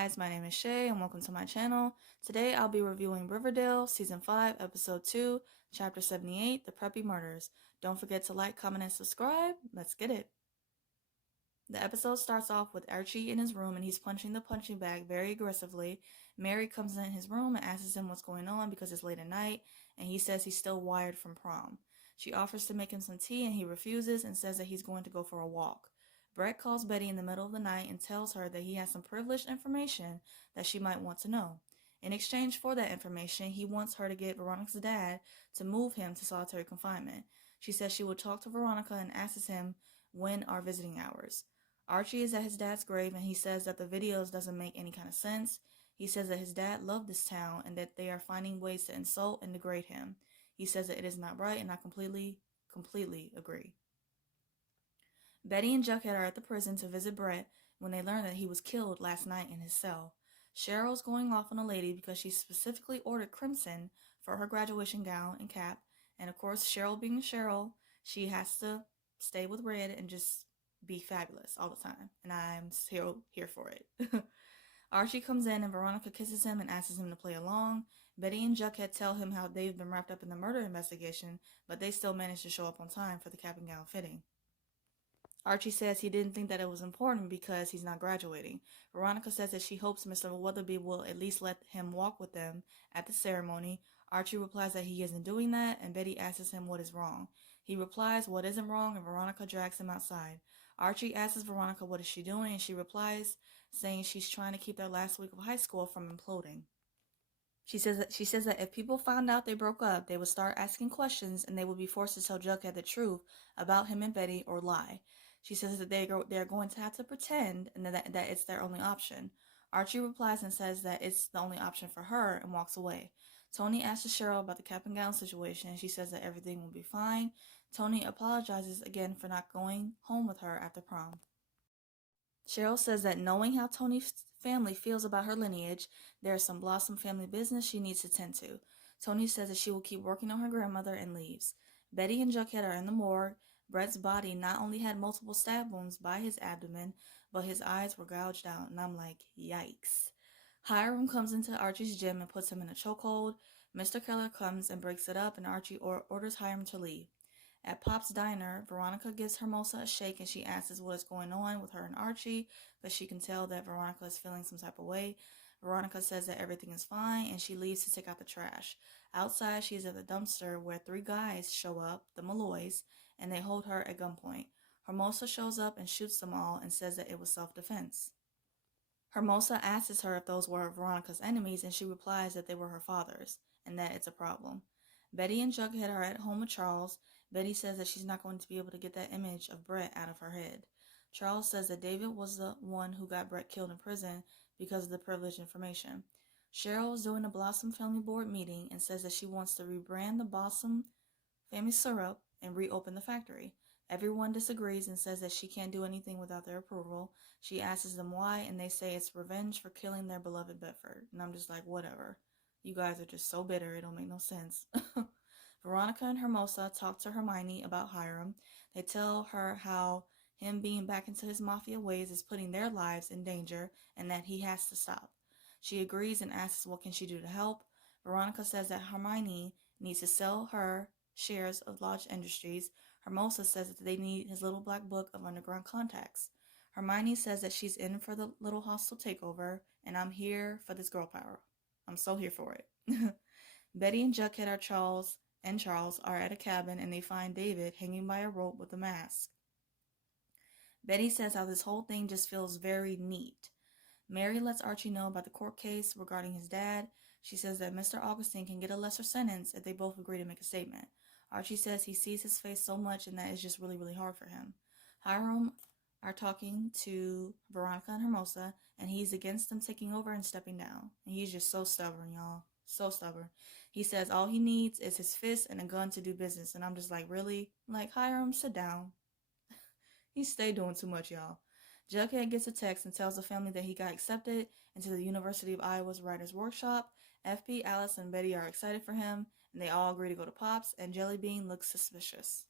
guys, my name is Shay and welcome to my channel. Today I'll be reviewing Riverdale Season 5, Episode 2, Chapter 78, The Preppy Murders. Don't forget to like, comment, and subscribe. Let's get it. The episode starts off with Archie in his room and he's punching the punching bag very aggressively. Mary comes in his room and asks him what's going on because it's late at night, and he says he's still wired from prom. She offers to make him some tea and he refuses and says that he's going to go for a walk. Brett calls Betty in the middle of the night and tells her that he has some privileged information that she might want to know. In exchange for that information, he wants her to get Veronica's dad to move him to solitary confinement. She says she will talk to Veronica and asks him when are visiting hours. Archie is at his dad's grave and he says that the videos doesn't make any kind of sense. He says that his dad loved this town and that they are finding ways to insult and degrade him. He says that it is not right, and I completely agree. Betty and Jughead are at the prison to visit Brett when they learn that he was killed last night in his cell. Cheryl's going off on a lady because she specifically ordered crimson for her graduation gown and cap, and of course Cheryl being Cheryl, she has to stay with red and just be fabulous all the time, and I'm still here for it. Archie comes in and Veronica kisses him and asks him to play along. Betty and Jughead tell him how they've been wrapped up in the murder investigation, but they still manage to show up on time for the cap and gown fitting. Archie says he didn't think that it was important because he's not graduating. Veronica says that she hopes Mr. Weatherby will at least let him walk with them at the ceremony. Archie replies that he isn't doing that, and Betty asks him what is wrong. He replies what isn't wrong, and Veronica drags him outside. Archie asks Veronica what is she doing, and she replies saying she's trying to keep their last week of high school from imploding. She says that if people found out they broke up, they would start asking questions and they would be forced to tell Jughead the truth about him and Betty or lie. She says that they're going to have to pretend and that it's their only option. Archie replies and says that it's the only option for her and walks away. Tony asks Cheryl about the cap and gown situation and she says that everything will be fine. Tony apologizes again for not going home with her after prom. Cheryl says that knowing how Tony's family feels about her lineage, there is some Blossom family business she needs to tend to. Tony says that she will keep working on her grandmother and leaves. Betty and Jughead are in the morgue. Brett's body not only had multiple stab wounds by his abdomen, but his eyes were gouged out, and I'm like, yikes. Hiram comes into Archie's gym and puts him in a chokehold. Mr. Keller comes and breaks it up, and Archie orders Hiram to leave. At Pop's diner, Veronica gives Hermosa a shake and she asks what is going on with her and Archie, but she can tell that Veronica is feeling some type of way. Veronica says that everything is fine and she leaves to take out the trash. Outside, she is at the dumpster where three guys show up, the Malloys, and they hold her at gunpoint. Hermosa shows up and shoots them all and says that it was self-defense. Hermosa asks her if those were Veronica's enemies and she replies that they were her father's and that it's a problem. Betty and Jughead are at home with Charles. Betty says that she's not going to be able to get that image of Brett out of her head. Charles says that David was the one who got Brett killed in prison because of the privileged information. Cheryl is doing a Blossom Family Board meeting and says that she wants to rebrand the Blossom Family Syrup and reopen the factory. Everyone disagrees and says that she can't do anything without their approval. She asks them why, and they say it's revenge for killing their beloved Bedford. And I'm just like, whatever. You guys are just so bitter, it don't make no sense. Veronica and Hermosa talk to Hermione about Hiram. They tell her how him being back into his mafia ways is putting their lives in danger and that he has to stop. She agrees and asks what can she do to help. Veronica says that Hermione needs to sell her shares of Lodge Industries. Hermosa says that they need his little black book of underground contacts. Hermione says that she's in for the little hostile takeover, and I'm here for this girl power. I'm so here for it. Betty and Jughead Charles are at a cabin and they find David hanging by a rope with a mask. Betty says how this whole thing just feels very neat. Mary lets Archie know about the court case regarding his dad. She says that Mr. Augustine can get a lesser sentence if they both agree to make a statement. Archie says he sees his face so much and that it's just really, really hard for him. Hiram are talking to Veronica and Hermosa, and he's against them taking over and stepping down. And he's just so stubborn, y'all. So stubborn. He says all he needs is his fist and a gun to do business. And I'm just like, really? Like, Hiram, sit down. He stay doing too much, y'all. Jughead gets a text and tells the family that he got accepted into the University of Iowa's Writers' Workshop. FP, Alice, and Betty are excited for him, and they all agree to go to Pop's, and Jellybean looks suspicious.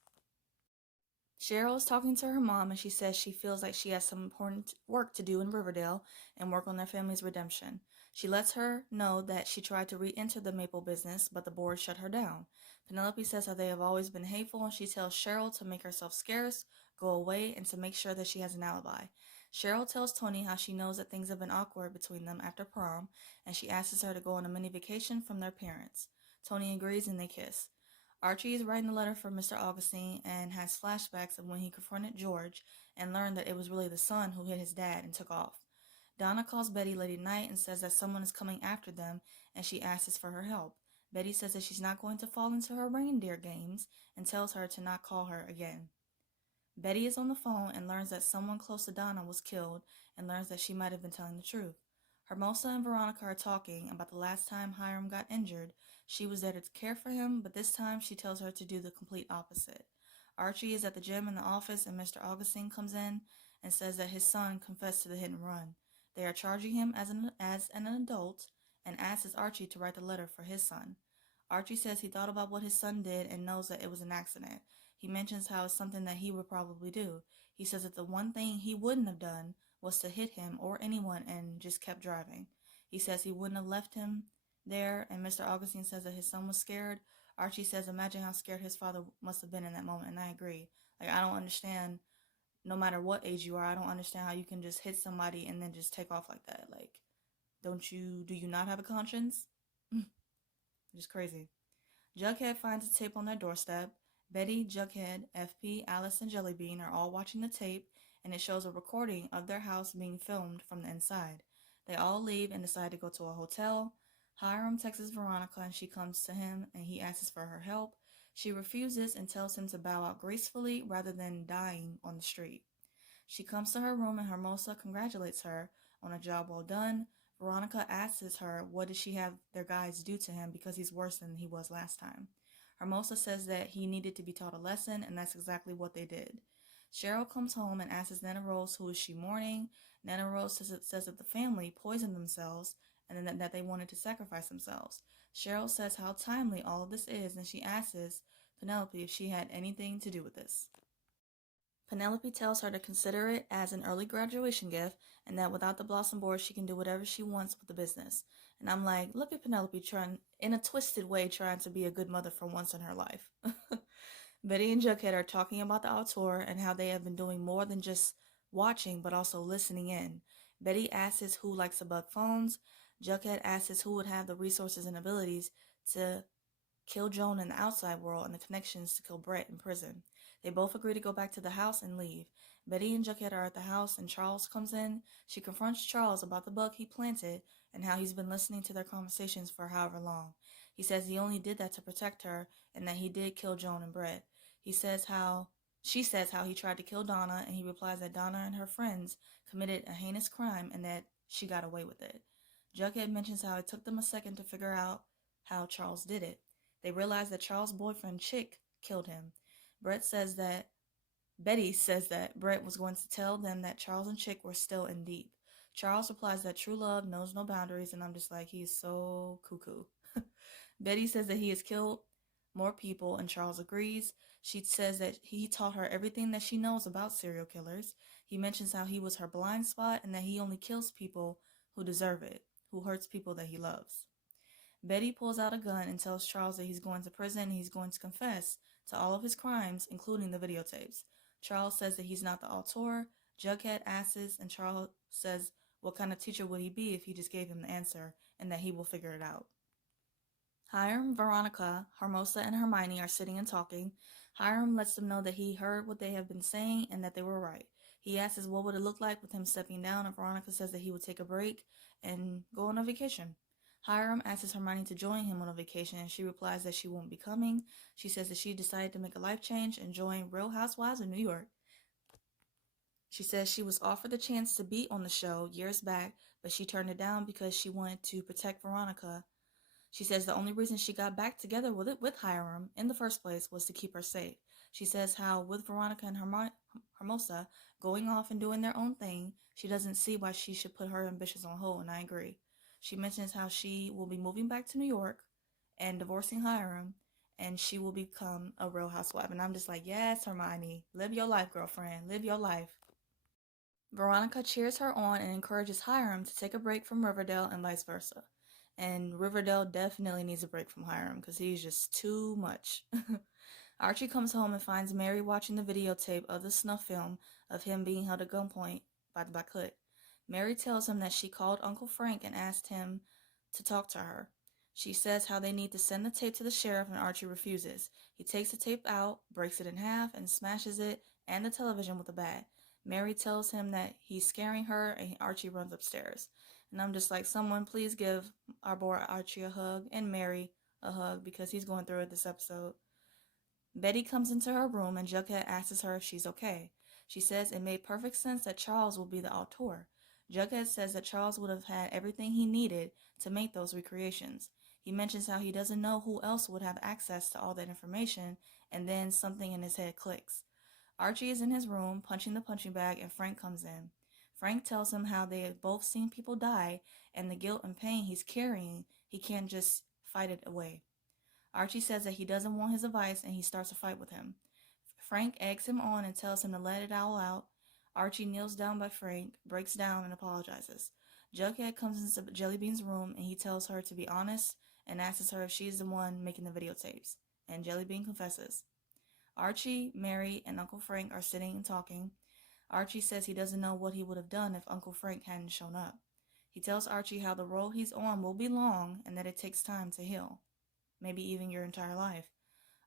Cheryl is talking to her mom and she says she feels like she has some important work to do in Riverdale and work on their family's redemption. She lets her know that she tried to re-enter the maple business, but the board shut her down. Penelope says how they have always been hateful and she tells Cheryl to make herself scarce, go away, and to make sure that she has an alibi. Cheryl tells Tony how she knows that things have been awkward between them after prom, and she asks her to go on a mini vacation from their parents. Tony agrees and they kiss. Archie is writing a letter for Mr. Augustine and has flashbacks of when he confronted George and learned that it was really the son who hit his dad and took off. Donna calls Betty late at night and says that someone is coming after them and she asks for her help. Betty says that she's not going to fall into her reindeer games and tells her to not call her again. Betty is on the phone and learns that someone close to Donna was killed and learns that she might have been telling the truth. Hermosa and Veronica are talking about the last time Hiram got injured. She was there to care for him, but this time she tells her to do the complete opposite. Archie is at the gym in the office and Mr. Augustine comes in and says that his son confessed to the hit and run. They are charging him as an adult and asks Archie to write the letter for his son. Archie says he thought about what his son did and knows that it was an accident. He mentions how it's something that he would probably do. He says that the one thing he wouldn't have done was to hit him or anyone and just kept driving. He says he wouldn't have left him there, and Mr. Augustine says that his son was scared. Archie says imagine how scared his father must have been in that moment, and I agree. I don't understand, no matter what age you are, I don't understand how you can just hit somebody and then just take off like that. Do you not have a conscience? Just crazy. Jughead finds a tape on their doorstep. Betty, Jughead, FP, Alice, and Jellybean are all watching the tape, and it shows a recording of their house being filmed from the inside. They all leave and decide to go to a hotel. Hiram texts Veronica and she comes to him and he asks for her help. She refuses and tells him to bow out gracefully rather than dying on the street. She comes to her room and Hermosa congratulates her on a job well done. Veronica asks her what did she have their guys do to him because he's worse than he was last time. Hermosa says that he needed to be taught a lesson, and that's exactly what they did. Cheryl comes home and asks Nana Rose who is she mourning. Nana Rose says that the family poisoned themselves and then that they wanted to sacrifice themselves. Cheryl says how timely all of this is, and she asks Penelope if she had anything to do with this. Penelope tells her to consider it as an early graduation gift and that without the Blossom Board she can do whatever she wants with the business. And I'm like, look at Penelope trying, in a twisted way, trying to be a good mother for once in her life. Betty and Jughead are talking about the outdoor and how they have been doing more than just watching but also listening in. Betty asks who likes to bug phones. Jughead asks who would have the resources and abilities to kill Joan in the outside world and the connections to kill Brett in prison. They both agree to go back to the house and leave. Betty and Jughead are at the house and Charles comes in. She confronts Charles about the bug he planted and how he's been listening to their conversations for however long. He says he only did that to protect her and that he did kill Joan and Brett. She says how he tried to kill Donna, and he replies that Donna and her friends committed a heinous crime and that she got away with it. Jughead mentions how it took them a second to figure out how Charles did it. They realize that Charles' boyfriend, Chick, killed him. Betty says that Brett was going to tell them that Charles and Chick were still in deep. Charles replies that true love knows no boundaries, and I'm just like, he's so cuckoo. Betty says that he has killed more people, and Charles agrees. She says that he taught her everything that she knows about serial killers. He mentions how he was her blind spot and that he only kills people who deserve it, who hurts people that he loves. Betty pulls out a gun and tells Charles that he's going to prison and he's going to confess to all of his crimes, including the videotapes. Charles says that he's not the auteur. Jughead asks, and Charles says what kind of teacher would he be if he just gave him the answer, and that he will figure it out. Hiram, Veronica, Hermosa, and Hermione are sitting and talking. Hiram lets them know that he heard what they have been saying and that they were right. He asks what would it look like with him stepping down, and Veronica says that he would take a break and go on a vacation. Hiram asks Hermione to join him on a vacation, and she replies that she won't be coming. She says that she decided to make a life change and join Real Housewives of New York. She says she was offered the chance to be on the show years back, but she turned it down because she wanted to protect Veronica. She says the only reason she got back together with Hiram in the first place was to keep her safe. She says how with Veronica and Hermosa going off and doing their own thing, she doesn't see why she should put her ambitions on hold, and I agree. She mentions how she will be moving back to New York and divorcing Hiram, and she will become a real housewife. And I'm just like, yes, Hermione, live your life, girlfriend, live your life. Veronica cheers her on and encourages Hiram to take a break from Riverdale and vice versa. And Riverdale definitely needs a break from Hiram because he's just too much. Archie comes home and finds Mary watching the videotape of the snuff film of him being held at gunpoint by the Black Hood. Mary tells him that she called Uncle Frank and asked him to talk to her. She says how they need to send the tape to the sheriff, and Archie refuses. He takes the tape out, breaks it in half, and smashes it and the television with a bat. Mary tells him that he's scaring her, and Archie runs upstairs. And I'm just like, someone please give our boy Archie a hug and Mary a hug because he's going through it this episode. Betty comes into her room and Jughead asks her if she's okay. She says it made perfect sense that Charles will be the auteur. Jughead says that Charles would have had everything he needed to make those recreations. He mentions how he doesn't know who else would have access to all that information, and then something in his head clicks. Archie is in his room, punching the punching bag, and Frank comes in. Frank tells him how they have both seen people die, and the guilt and pain he's carrying, he can't just fight it away. Archie says that he doesn't want his advice, and he starts a fight with him. Frank eggs him on and tells him to let it all out. Archie kneels down by Frank, breaks down, and apologizes. Jughead comes into Jellybean's room, and he tells her to be honest and asks her if she's the one making the videotapes. And Jellybean confesses. Archie, Mary, and Uncle Frank are sitting and talking. Archie says he doesn't know what he would have done if Uncle Frank hadn't shown up. He tells Archie how the road he's on will be long and that it takes time to heal. Maybe even your entire life.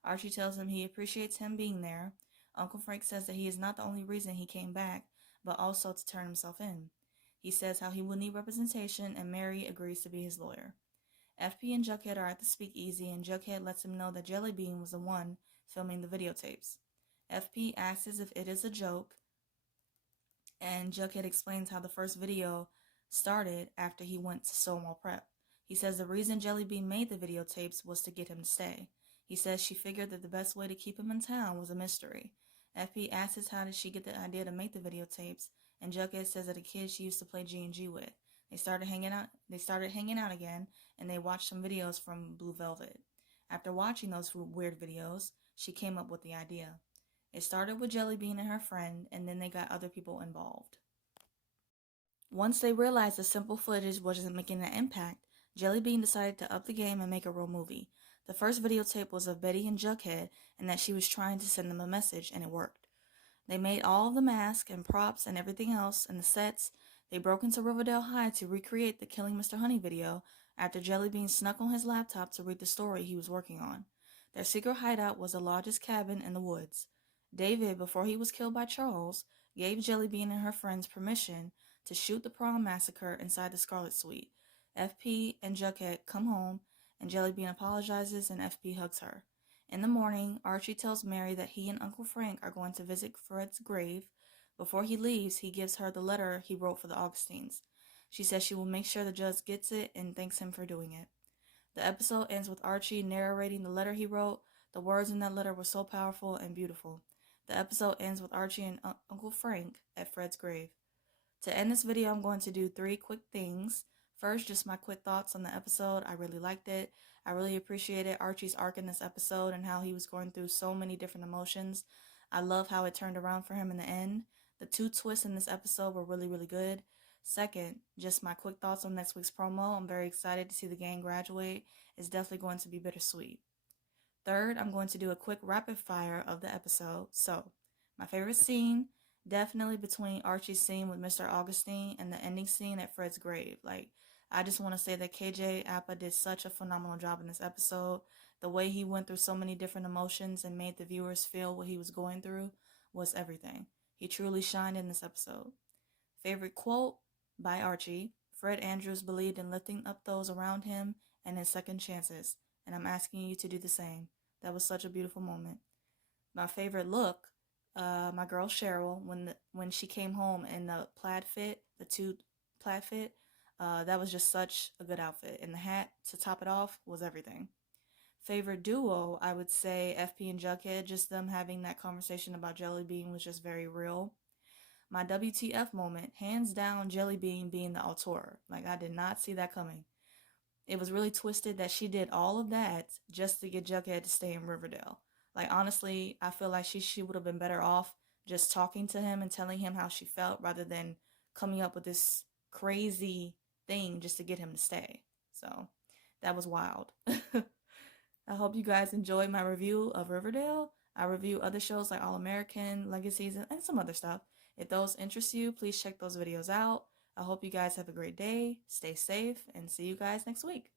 Archie tells him he appreciates him being there. Uncle Frank says that he is not the only reason he came back, but also to turn himself in. He says how he will need representation, and Mary agrees to be his lawyer. FP and Jughead are at the speakeasy, and Jughead lets him know that Jellybean was the one filming the videotapes. FP asks if it is a joke, and Jughead explains how the first video started after he went to Stonewall Prep. He says the reason Jellybean made the videotapes was to get him to stay. He says she figured that the best way to keep him in town was a mystery. FP asks how did she get the idea to make the videotapes, and Jughead says that a kid she used to play G&G with. They started hanging out again, and they watched some videos from Blue Velvet. After watching those weird videos, she came up with the idea. It started with Jellybean and her friend, and then they got other people involved. Once they realized the simple footage wasn't making an impact, Jellybean decided to up the game and make a real movie. The first videotape was of Betty and Jughead, and that she was trying to send them a message, and it worked. They made all of the masks and props and everything else and the sets. They broke into Riverdale High to recreate the Killing Mr. Honey video after Jellybean snuck on his laptop to read the story he was working on. Their secret hideout was the largest cabin in the woods. David, before he was killed by Charles, gave Jellybean and her friends permission to shoot the prom massacre inside the Scarlet Suite. FP and Jughead come home, and Jellybean apologizes and FP hugs her. In the morning, Archie tells Mary that he and Uncle Frank are going to visit Fred's grave. Before he leaves, he gives her the letter he wrote for the Augustines. She says she will make sure the judge gets it and thanks him for doing it. The episode ends with Archie narrating the letter he wrote. The words in that letter were so powerful and beautiful. The episode ends with Archie and Uncle Frank at Fred's grave. To end this video, I'm going to do 3 quick things. First, just my quick thoughts on the episode. I really liked it. I really appreciated Archie's arc in this episode and how he was going through so many different emotions. I love how it turned around for him in the end. The 2 twists in this episode were really, really good. Second, just my quick thoughts on next week's promo. I'm very excited to see the gang graduate. It's definitely going to be bittersweet. Third, I'm going to do a quick rapid fire of the episode. So, my favorite scene, definitely between Archie's scene with Mr. Augustine and the ending scene at Fred's grave. I just want to say that KJ Apa did such a phenomenal job in this episode. The way he went through so many different emotions and made the viewers feel what he was going through was everything. He truly shined in this episode. Favorite quote by Archie: Fred Andrews believed in lifting up those around him and in second chances, and I'm asking you to do the same. That was such a beautiful moment. My favorite look, my girl Cheryl, when she came home in the plaid fit, the 2 plaid fit, that was just such a good outfit. And the hat to top it off was everything. Favorite duo, I would say FP and Jughead. Just them having that conversation about Jellybean was just very real. My WTF moment, hands down, Jellybean being the auteur. I did not see that coming. it was really twisted that she did all of that just to get Jughead to stay in Riverdale. Like, honestly, I feel like she would have been better off just talking to him and telling him how she felt rather than coming up with this crazy thing just to get him to stay. So that was wild. I hope you guys enjoyed my review of Riverdale. I review other shows like All American, Legacies, and some other stuff. If those interest you, please check those videos out. I hope you guys have a great day, stay safe, and see you guys next week.